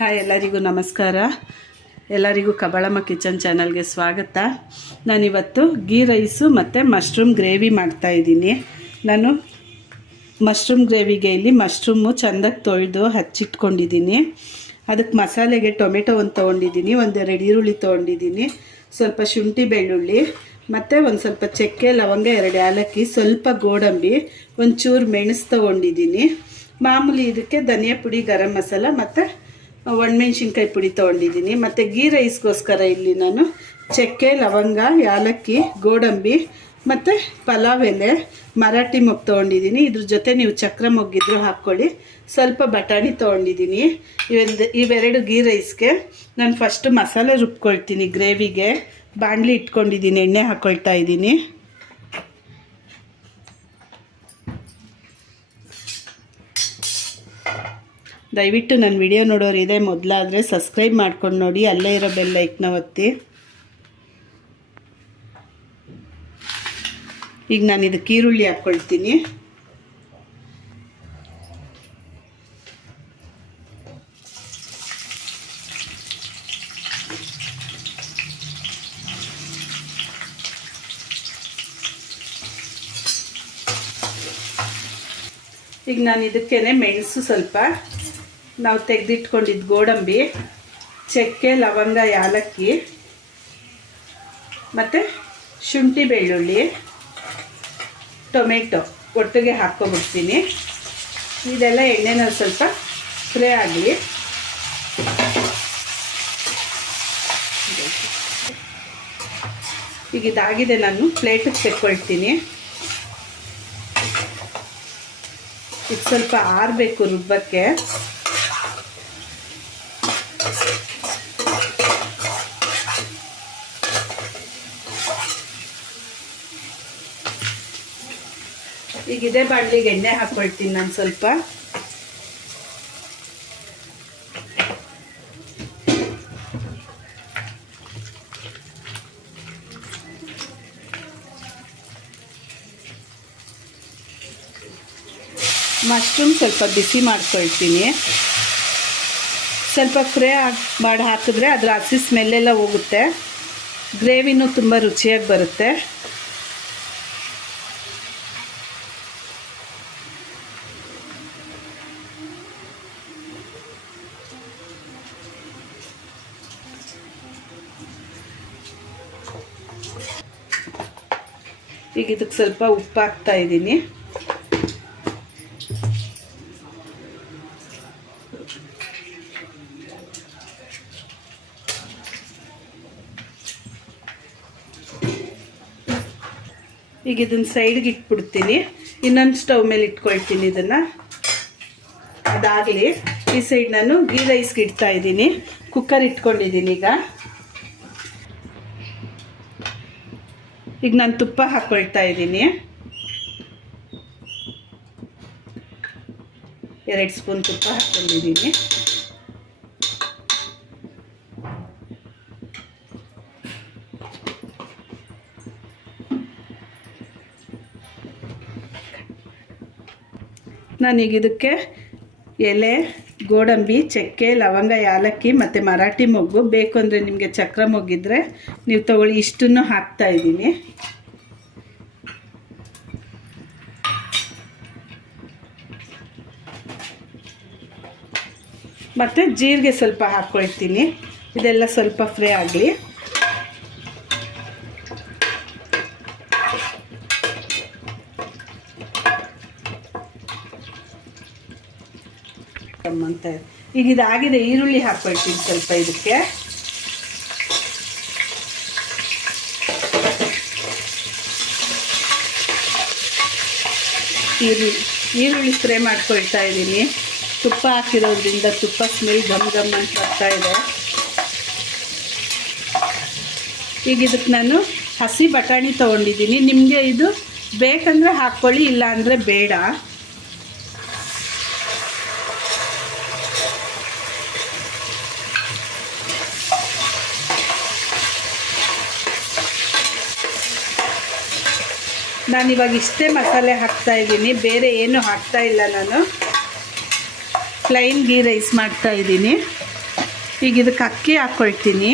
Hi, ಎಲ್ಲರಿಗೂ ನಮಸ್ಕಾರ. ಎಲ್ಲರಿಗೂ ಕಬಳಮ್ಮ ಕಿಚನ್ ಚಾನಲ್ಗೆ ಸ್ವಾಗತ. ನಾನಿವತ್ತು ಗೀ ರೈಸು ಮತ್ತು ಮಶ್ರೂಮ್ ಗ್ರೇವಿ ಮಾಡ್ತಾಯಿದ್ದೀನಿ ನಾನು ಮಶ್ರೂಮ್ ಗ್ರೇವಿಗೆ ಇಲ್ಲಿ ಮಶ್ರೂಮು ಚೆಂದಾಗಿ ತೊಳೆದು ಹಚ್ಚಿಟ್ಕೊಂಡಿದ್ದೀನಿ. ಅದಕ್ಕೆ ಮಸಾಲೆಗೆ ಟೊಮೆಟೊ ಒಂದು ತೊಗೊಂಡಿದ್ದೀನಿ, ಒಂದೆರಡು ಈರುಳ್ಳಿ ತೊಗೊಂಡಿದ್ದೀನಿ, ಸ್ವಲ್ಪ ಶುಂಠಿ ಬೆಳ್ಳುಳ್ಳಿ, ಮತ್ತು ಒಂದು ಸ್ವಲ್ಪ ಚಕ್ಕೆ, ಲವಂಗ, ಎರಡು ಏಲಕ್ಕಿ ಸ್ವಲ್ಪ ಗೋಡಂಬಿ, ಒಂಚೂರು ಮೆಣಸು ತೊಗೊಂಡಿದ್ದೀನಿ. ಮಾಮೂಲಿ ಇದಕ್ಕೆ ಧನಿಯಾ ಪುಡಿ, ಗರಂ ಮಸಾಲ ಮತ್ತು ಒಣಮೆಣ್ಸಿನ್ಕಾಯಿ ಪುಡಿ ತೊಗೊಂಡಿದ್ದೀನಿ. ಮತ್ತು ಗೀ ರೈಸ್ಗೋಸ್ಕರ ಇಲ್ಲಿ ನಾನು ಚಕ್ಕೆ, ಲವಂಗ, ಯಾಲಕ್ಕಿ, ಗೋಡಂಬಿ ಮತ್ತು ಪಲಾವ್ ಎಲೆ, ಮರಾಠಿ ಮೊಗ್ಗು ತೊಗೊಂಡಿದ್ದೀನಿ. ಇದ್ರ ಜೊತೆ ನೀವು ಚಕ್ರ ಮೊಗ್ಗಿದ್ರು ಹಾಕ್ಕೊಳ್ಳಿ. ಸ್ವಲ್ಪ ಬಟಾಣಿ ತೊಗೊಂಡಿದ್ದೀನಿ. ಇವೆರಡು ಇವೆರಡು ಗೀ ರೈಸ್ಗೆ ನಾನು ಫಸ್ಟು ಮಸಾಲೆ ರುಬ್ಕೊಳ್ತೀನಿ ಗ್ರೇವಿಗೆ. ಬಾಣಲಿ ಇಟ್ಕೊಂಡಿದ್ದೀನಿ, ಎಣ್ಣೆ ಹಾಕ್ಕೊಳ್ತಾ ಇದ್ದೀನಿ. ದಯವಿಟ್ಟು ನನ್ನ ವಿಡಿಯೋ ನೋಡೋರು ಇದೆ, ಮೊದಲಾದರೆ ಸಬ್ಸ್ಕ್ರೈಬ್ ಮಾಡ್ಕೊಂಡು ನೋಡಿ, ಅಲ್ಲೇ ಇರೋ ಬೆಲ್ಲ ಲೈಕ್ನ ಒತ್ತಿ. ಈಗ ನಾನು ಇದಕ್ಕೆ ಈರುಳ್ಳಿ ಹಾಕ್ಕೊಳ್ತೀನಿ ಈಗ ನಾನು ಇದಕ್ಕೇನೆ ಮೆಣಸು ಸ್ವಲ್ಪ. ನಾವು ತೆಗೆದಿಟ್ಕೊಂಡಿದ್ದು ಗೋಡಂಬಿ, ಚಕ್ಕೆ, ಲವಂಗ, ಯಾಲಕ್ಕಿ, ಮತ್ತು ಶುಂಠಿ ಬೆಳ್ಳುಳ್ಳಿ, ಟೊಮೆಟೊ ಒಟ್ಟಿಗೆ ಹಾಕ್ಕೊಬಿಡ್ತೀನಿ. ಇದೆಲ್ಲ ಎಣ್ಣೆನ ಸ್ವಲ್ಪ ಫ್ರೈ ಆಗಲಿ. ಈಗ ಇದಾಗಿದೆ, ನಾನು ಪ್ಲೇಟಿಗೆ ತೆಕ್ಕೊಳ್ತೀನಿ. ಇದು ಸ್ವಲ್ಪ ಆರಬೇಕು ರುಬ್ಬಕ್ಕೆ. ಈಗ ಇದೇ ಬಾಣಲಿಗೆ ಎಣ್ಣೆ ಹಾಕ್ಕೊಳ್ತೀನಿ ನಾನು ಸ್ವಲ್ಪ. ಮಶ್ರೂಮ್ ಸ್ವಲ್ಪ ಬಿಸಿ ಮಾಡ್ಕೊಳ್ತೀನಿ. ಸ್ವಲ್ಪ ಫ್ರೈ ಮಾಡಿ ಹಾಕಿದ್ರೆ ಅದರ ಹಸಿ ಸ್ಮೆಲ್ಲೆಲ್ಲ ಹೋಗುತ್ತೆ. ಗ್ರೇವಿನೂ ತುಂಬ ರುಚಿಯಾಗಿ ಬರುತ್ತೆ. ಈಗ ಇದಕ್ಕೆ ಸ್ವಲ್ಪ ಉಪ್ಪು ಹಾಕ್ತಾ ಇದ್ದೀನಿ. ಈಗ ಇದನ್ನು ಸೈಡ್ಗೆ ಇಟ್ಬಿಡ್ತೀನಿ. ಇನ್ನೊಂದು ಸ್ಟವ್ ಮೇಲೆ ಇಟ್ಕೊಳ್ತೀನಿ ಇದನ್ನು. ಅದಾಗಲಿ ಈ ಸೈಡ್ ನಾನು ಗೀ ರೈಸ್ಗೆ ಇಡ್ತಾ ಇದ್ದೀನಿ. ಕುಕ್ಕರ್ ಇಟ್ಕೊಂಡಿದ್ದೀನಿ ಈಗ. ಈಗ ನಾನು ತುಪ್ಪ ಹಾಕ್ಕೊಳ್ತಾ ಇದ್ದೀನಿ. ಎರಡು ಸ್ಪೂನ್ ತುಪ್ಪ ಹಾಕ್ಕೊಂಡಿದ್ದೀನಿ ನಾನೀಗ ಇದಕ್ಕೆ ಎಲೆ ಗೋಡಂಬಿ, ಚಕ್ಕೆ, ಲವಂಗ, ಯಾಲಕ್ಕಿ ಮತ್ತು ಮರಾಠಿ ಮೊಗ್ಗು. ಬೇಕು ಅಂದರೆ ನಿಮಗೆ ಚಕ್ರ ಮೊಗ್ಗಿದ್ರೆ ನೀವು ತಗೊಳ್ಳಿ, ಇಷ್ಟನ್ನು ಹಾಕ್ತಾ ಇದ್ದೀನಿ. ಮತ್ತು ಜೀರಿಗೆ ಸ್ವಲ್ಪ ಹಾಕ್ಕೊಳ್ತೀನಿ ಇದೆಲ್ಲ ಸ್ವಲ್ಪ ಫ್ರೈ ಆಗಲಿ. ಅಂತ ಈಗ ಇದಾಗಿದೆ, ಈರುಳ್ಳಿ ಹಾಕೊಳ್ತೀನಿ ಸ್ವಲ್ಪ ಇದಕ್ಕೆ. ಈರುಳ್ಳಿ ಈರುಳ್ಳಿ ಫ್ರೈ ಮಾಡ್ಕೊಳ್ತಾ ಇದ್ದೀನಿ. ತುಪ್ಪ ಹಾಕಿರೋದ್ರಿಂದ ತುಪ್ಪ ಸ್ಮೆಲ್ ಘಮ್ ಘಮ್ ಅಂತ ಬರ್ತಾ ಇದೆ. ಈಗ ಇದಕ್ಕೆ ನಾನು ಹಸಿ ಬಟಾಣಿ ತೊಗೊಂಡಿದ್ದೀನಿ. ನಿಮಗೆ ಇದು ಬೇಕಂದರೆ ಹಾಕ್ಕೊಳ್ಳಿ, ಇಲ್ಲಾಂದರೆ ಬೇಡ. ನಾನು ಇವಾಗ ಇಷ್ಟೇ ಮಸಾಲೆ ಹಾಕ್ತಾ ಇದ್ದೀನಿ. ಬೇರೆ ಏನು ಹಾಕ್ತಾ ಇಲ್ಲ ನಾನು. ಪ್ಲೈನ್ ಗೀ ರೈಸ್ ಮಾಡ್ತಾ ಇದ್ದೀನಿ. ಈಗ ಇದಕ್ಕೆ ಅಕ್ಕಿ ಹಾಕ್ಕೊಳ್ತೀನಿ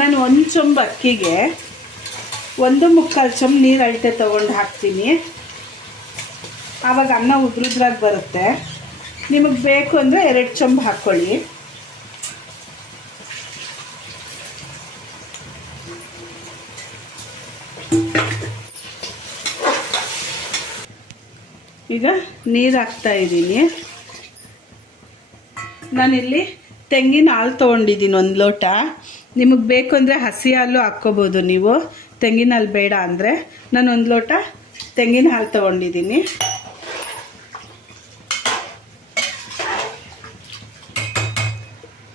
ನಾನು ಒಂದು ಚೊಂಬು ಅಕ್ಕಿಗೆ ಒಂದು ಮುಕ್ಕಾಲು ಚೊಂಬು ನೀರು ಅಳತೆ ತೊಗೊಂಡು ಹಾಕ್ತೀನಿ. ಆವಾಗ ಅನ್ನ ಉದ್ರುದ್ರಾಗಿ ಬರುತ್ತೆ. ನಿಮಗೆ ಬೇಕು ಅಂದರೆ ಎರಡು ಚೊಂಬು ಹಾಕ್ಕೊಳ್ಳಿ ಈಗ ನೀರು ಹಾಕ್ತಾ ಇದ್ದೀನಿ. ನಾನಿಲ್ಲಿ ತೆಂಗಿನ ಹಾಲು ತೊಗೊಂಡಿದ್ದೀನಿ ಒಂದು ಲೋಟ. ನಿಮಗೆ ಬೇಕು ಅಂದರೆ ಹಸಿ ಹಾಲು ಹಾಕ್ಕೋಬೋದು ನೀವು. ತೆಂಗಿನ ಹಾಲು ಬೇಡ ಅಂದರೆ. ನಾನು ಒಂದು ಲೋಟ ತೆಂಗಿನ ಹಾಲು ತೊಗೊಂಡಿದ್ದೀನಿ.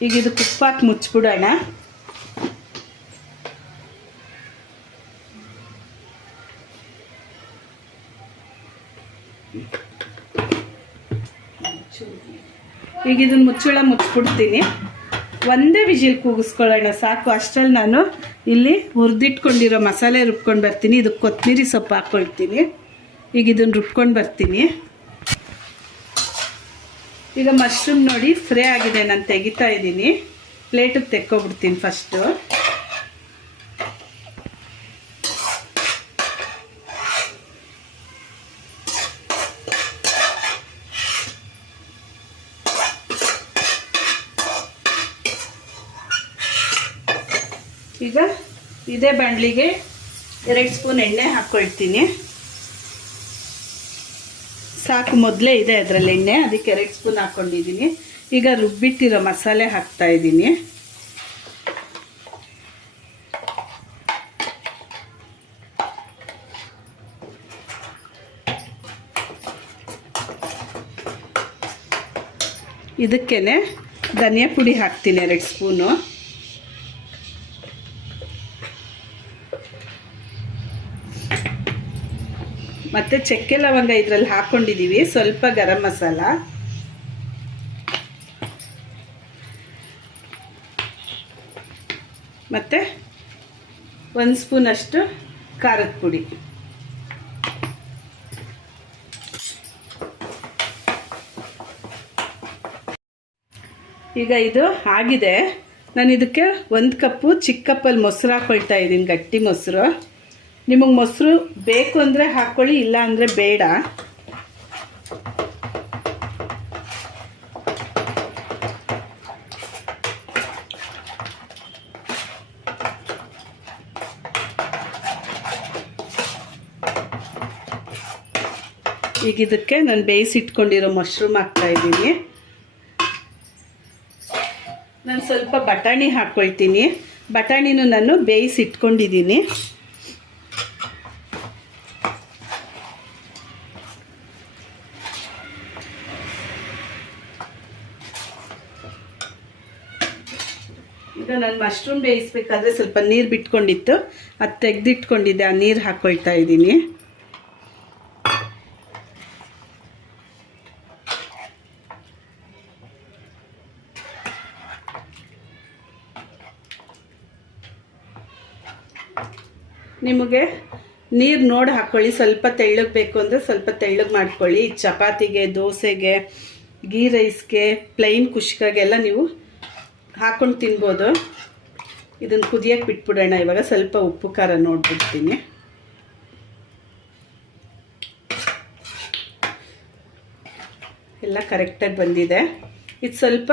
ಈಗ ಇದು ಕುಪ್ಪಾಕಿ ಮುಚ್ಚಿಬಿಡೋಣ. ಈಗ ಇದನ್ನ ಮುಚ್ಚಳ ಮುಚ್ಚಿಬಿಡ್ತೀನಿ. ಒಂದೇ ವಿಜಿಲ್ ಕೂಗಿಸ್ಕೊಳ್ಳೋಣ, ಸಾಕು. ಅಷ್ಟರಲ್ಲಿ ನಾನು ಇಲ್ಲಿ ಹುರಿದಿಟ್ಕೊಂಡಿರೋ ಮಸಾಲೆ ರುಬ್ಕೊಂಡು ಬರ್ತೀನಿ. ಇದಕ್ಕೆ ಕೊತ್ತಂಬರಿ ಸೊಪ್ಪು ಹಾಕ್ಕೊಳ್ತೀನಿ. ಈಗ ಇದನ್ನು ರುಬ್ಕೊಂಡು ಬರ್ತೀನಿ. ಈಗ ಮಶ್ರೂಮ್ ನೋಡಿ ಫ್ರೈ ಆಗಿದೆ, ನಾನು ತೆಗಿತಾ ಇದ್ದೀನಿ. ಪ್ಲೇಟಿಗೆ ತೆಕ್ಕೊಬಿಡ್ತೀನಿ ಫಸ್ಟು ಈಗ ಇದೇ ಬಾಣಲಿಗೆ ಎರಡು ಸ್ಪೂನ್ ಎಣ್ಣೆ ಹಾಕ್ಕೊಳ್ತೀನಿ. ಸಾಕು, ಮೊದಲೇ ಇದೆ ಅದರಲ್ಲಿ ಎಣ್ಣೆ, ಅದಕ್ಕೆ ಎರಡು ಸ್ಪೂನ್ ಹಾಕ್ಕೊಂಡಿದ್ದೀನಿ ಈಗ ರುಬ್ಬಿಟ್ಟಿರೋ ಮಸಾಲೆ ಹಾಕ್ತಾ ಇದ್ದೀನಿ. ಇದಕ್ಕೇ ಧನಿಯಾ ಪುಡಿ ಹಾಕ್ತೀನಿ, ಎರಡು ಸ್ಪೂನು. ಮತ್ತು ಚಕ್ಕೆ ಲವಂಗ ಇದರಲ್ಲಿ ಹಾಕ್ಕೊಂಡಿದ್ದೀವಿ ಸ್ವಲ್ಪ ಗರಂ ಮಸಾಲ. ಮತ್ತು ಒಂದು ಸ್ಪೂನಷ್ಟು ಖಾರದ ಪುಡಿ. ಈಗ ಇದು ಆಗಿದೆ. ನಾನು ಇದಕ್ಕೆ ಒಂದು ಕಪ್ಪು ಚಿಕ್ಕಪ್ಪಲ್ಲಿ ಮೊಸರು ಹಾಕ್ಕೊಳ್ತಾ ಇದ್ದೀನಿ, ಗಟ್ಟಿ ಮೊಸರು. ನಿಮಗೆ ಮೊಸರು ಬೇಕು ಅಂದರೆ ಹಾಕ್ಕೊಳ್ಳಿ ಇಲ್ಲ ಅಂದರೆ ಬೇಡ. ಈಗ ಇದಕ್ಕೆ ನಾನು ಬೇಯಿಸಿಟ್ಕೊಂಡಿರೋ ಮಶ್ರೂಮ್ ಹಾಕ್ತಾ ಇದ್ದೀನಿ. ನಾನು ಸ್ವಲ್ಪ ಬಟಾಣಿ ಹಾಕ್ಕೊಳ್ತೀನಿ ಬಟಾಣಿನೂ ನಾನು ಬೇಯಿಸಿಟ್ಕೊಂಡಿದ್ದೀನಿ. ಈಗ ನಾನು ಮಶ್ರೂಮ್ ಬೇಯಿಸ್ಬೇಕಾದ್ರೆ ಸ್ವಲ್ಪ ನೀರು ಬಿಟ್ಕೊಂಡಿತ್ತು, ಅದು ತೆಗೆದಿಟ್ಕೊಂಡಿದ್ದೆ, ಆ ನೀರು ಹಾಕ್ಕೊಳ್ತಾ ಇದ್ದೀನಿ. ನಿಮಗೆ ನೀರು ನೋಡಿ ಹಾಕ್ಕೊಳ್ಳಿ ಸ್ವಲ್ಪ ತೆಳ್ಳಗೆ ಬೇಕು ಅಂದರೆ ಸ್ವಲ್ಪ ತೆಳ್ಳಗೆ ಮಾಡ್ಕೊಳ್ಳಿ. ಚಪಾತಿಗೆ, ದೋಸೆಗೆ, ಗೀ ರೈಸ್ಗೆ ಪ್ಲೈನ್ ಕುಷ್ಕಾಗೆಲ್ಲ ನೀವು ಹಾಕ್ಕೊಂಡು ತಿನ್ಬೋದು. ಇದನ್ನು ಕುದಿಯೋಕ್ಕೆ ಬಿಟ್ಬಿಡೋಣ. ಇವಾಗ ಸ್ವಲ್ಪ ಉಪ್ಪು, ಖಾರ ನೋಡ್ಬಿಡ್ತೀನಿ. ಎಲ್ಲ ಕರೆಕ್ಟಾಗಿ ಬಂದಿದೆ. ಇದು ಸ್ವಲ್ಪ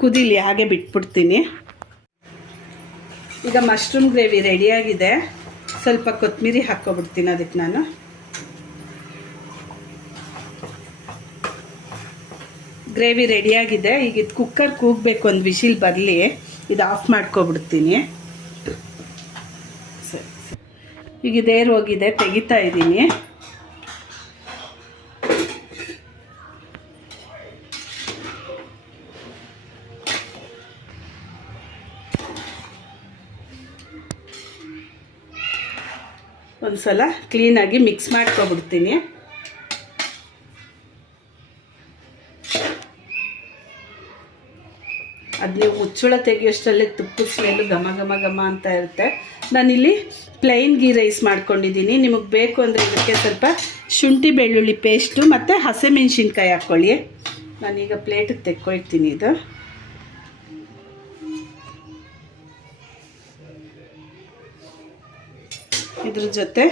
ಕುದೀಲಿ, ಹಾಗೆ ಬಿಟ್ಬಿಡ್ತೀನಿ. ಈಗ ಮಶ್ರೂಮ್ ಗ್ರೇವಿ ರೆಡಿಯಾಗಿದೆ ಸ್ವಲ್ಪ ಕೊತ್ತಂಬರಿ ಹಾಕ್ಕೊಬಿಡ್ತೀನಿ ಅದಕ್ಕೆ ನಾನು. ಗ್ರೇವಿ ರೆಡಿಯಾಗಿದೆ. ಈಗ ಇದು ಕುಕ್ಕರ್ ಕೂಗಬೇಕು ಒಂದು ವಿಶಿಲ್ ಬರಲಿ. ಇದು ಆಫ್ ಮಾಡ್ಕೊಬಿಡ್ತೀನಿ. ಸರಿ ಈಗ ಇದೇರು ಹೋಗಿದೆ, ತೆಗಿತಾ ಇದ್ದೀನಿ. ಒಂದು ಸಲ ಕ್ಲೀನಾಗಿ ಮಿಕ್ಸ್ ಮಾಡ್ಕೊಬಿಡ್ತೀನಿ. ಅದು ನೀವು ಮುಚ್ಚಳ ತೆಗೆಯೋಷ್ಟರಲ್ಲೇ ತುಪ್ಪದ ಸ್ಮೆಲ್ಲು ಘಮ ಘಮ ಘಮ ಅಂತ ಇರುತ್ತೆ. ನಾನಿಲ್ಲಿ ಪ್ಲೈನ್ ಗೀ ರೈಸ್ ಮಾಡ್ಕೊಂಡಿದ್ದೀನಿ. ನಿಮಗೆ ಬೇಕು ಅಂದರೆ ಇದಕ್ಕೆ ಸ್ವಲ್ಪ ಶುಂಠಿ ಬೆಳ್ಳುಳ್ಳಿ ಪೇಸ್ಟು ಮತ್ತು ಹಸಿಮೆಣ್ಸಿನ್ಕಾಯಿ ಹಾಕ್ಕೊಳ್ಳಿ ನಾನೀಗ ಪ್ಲೇಟಿಗೆ ತೆಕ್ಕೊಳ್ತೀನಿ ಇದು. ಇದ್ರ ಜೊತೆ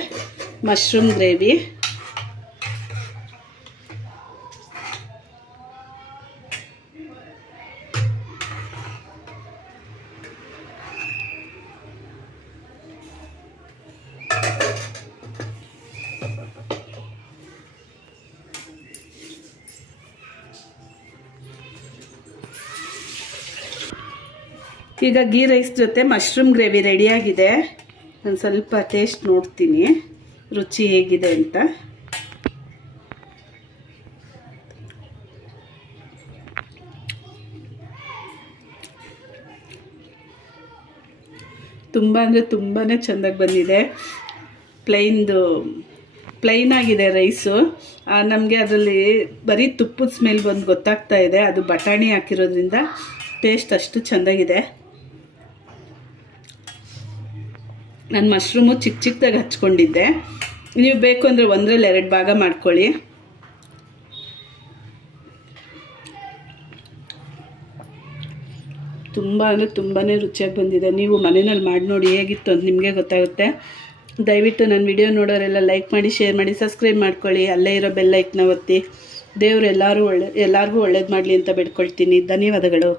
ಮಶ್ರೂಮ್ ಗ್ರೇವಿ ಈಗ ಗೀ ರೈಸ್ ಜೊತೆ ಮಶ್ರೂಮ್ ಗ್ರೇವಿ ರೆಡಿಯಾಗಿದೆ ನಾನು ಸ್ವಲ್ಪ ಟೇಸ್ಟ್ ನೋಡ್ತೀನಿ. ರುಚಿ ಹೇಗಿದೆ ಅಂತ. ತುಂಬ ಅಂದರೆ ತುಂಬಾ ಚೆಂದಾಗಿ ಬಂದಿದೆ. ಪ್ಲೈನ್ದು ಪ್ಲೈನ್ ಆಗಿದೆ ರೈಸು ನಮಗೆ ಅದರಲ್ಲಿ ಬರೀ ತುಪ್ಪದ ಸ್ಮೆಲ್ ಬಂದು ಗೊತ್ತಾಗ್ತಾ ಇದೆ. ಅದು ಬಟಾಣಿ ಹಾಕಿರೋದ್ರಿಂದ ಟೇಸ್ಟ್ ಅಷ್ಟು ಚೆಂದಾಗಿದೆ. ನಾನು ಮಶ್ರೂಮು ಚಿಕ್ಕ ಚಿಕ್ಕದಾಗಿ ಹಚ್ಕೊಂಡಿದ್ದೆ. ನೀವು ಬೇಕು ಅಂದರೆ ಒಂದರಲ್ಲಿ ಎರಡು ಭಾಗ ಮಾಡ್ಕೊಳ್ಳಿ. ತುಂಬ ಅಂದರೆ ತುಂಬಾ ರುಚಿಯಾಗಿ ಬಂದಿದೆ. ನೀವು ಮನೆಯಲ್ಲಿ ಮಾಡಿ ನೋಡಿ ಹೇಗಿತ್ತು ಅಂತ ನಿಮಗೆ ಗೊತ್ತಾಗುತ್ತೆ. ದಯವಿಟ್ಟು ನನ್ನ ವಿಡಿಯೋ ನೋಡೋರೆಲ್ಲ ಲೈಕ್ ಮಾಡಿ ಶೇರ್ ಮಾಡಿ ಸಬ್ಸ್ಕ್ರೈಬ್ ಮಾಡ್ಕೊಳ್ಳಿ. ಅಲ್ಲೇ ಇರೋ ಬೆಲ್ಲೈಕ್ನ ಒತ್ತಿ. ದೇವರು ಎಲ್ಲರೂ ಒಳ್ಳೆ ಎಲ್ಲರಿಗೂ ಒಳ್ಳೇದು ಮಾಡಲಿ ಅಂತ ಬೇಡ್ಕೊಳ್ತೀನಿ. ಧನ್ಯವಾದಗಳು.